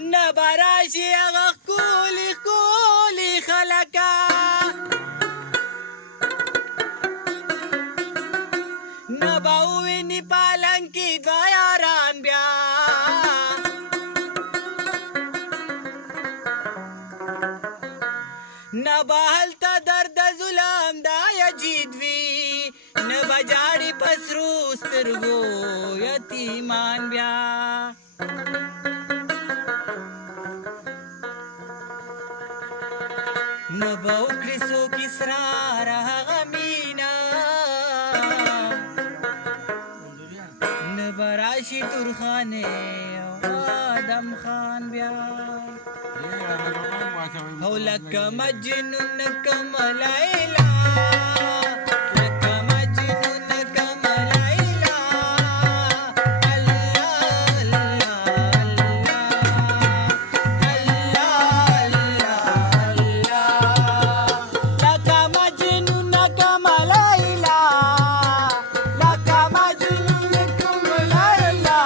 نبراشي هغه ښکلي ښکلي خلکه نه به وویني پالنګ کې دوه یاران بیا نه به هلته درد ظلم دا یجید وي نه به جاړي په سرو سترګو یتیمان بیا نه به وکړي څوک اصرار هغه مینه نه به راشي تورخانې او آدم خان بیا او لکه مجنون کم لیلا لکه مجنون کم لیلا الله الله الله لکه مجنون کم لیلا لکه مجنون کم لیلا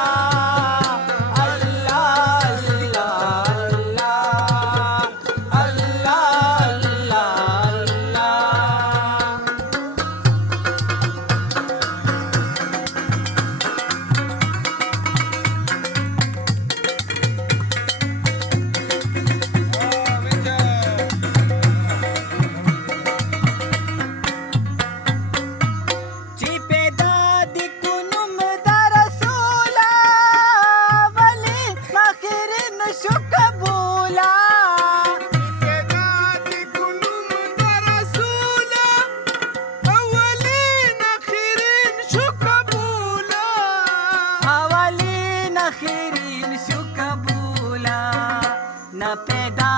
न पैदा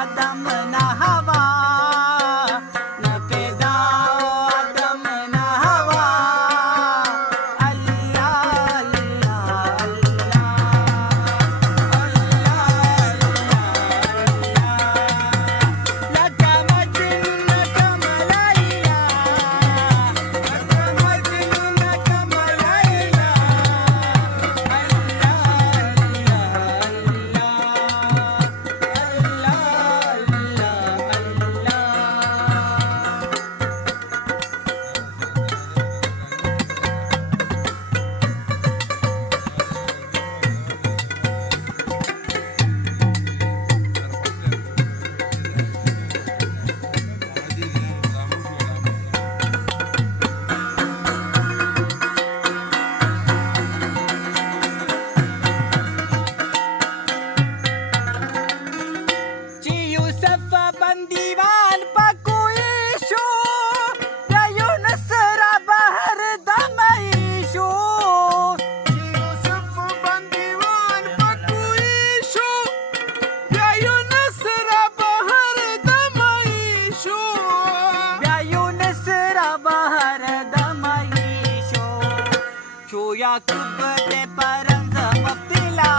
आदम न हवा न पैदा आदम न हवा अल्लाह अल्लाह अल्लाह लक मजनून कम लैला लक मजनून कम लैला बंदीवान पकोई शो यूनुस रा बहर दमई शो यूसुफ बंदीवान पकोई शो यूनुस रा बहर दमई शो यूनुस रा बहर दमई शो याकूब दे परंग मब्तिला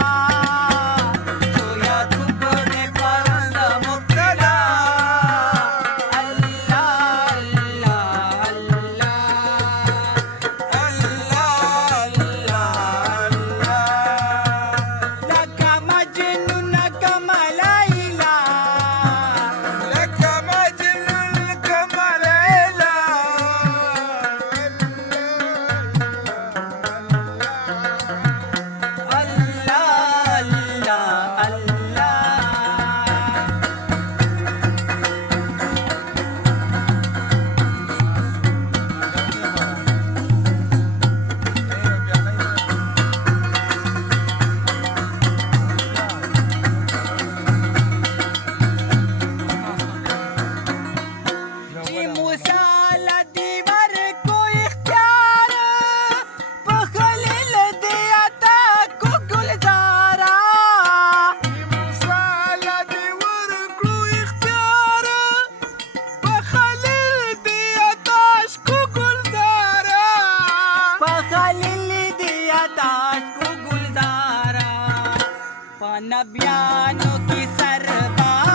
नबियानों की सरदार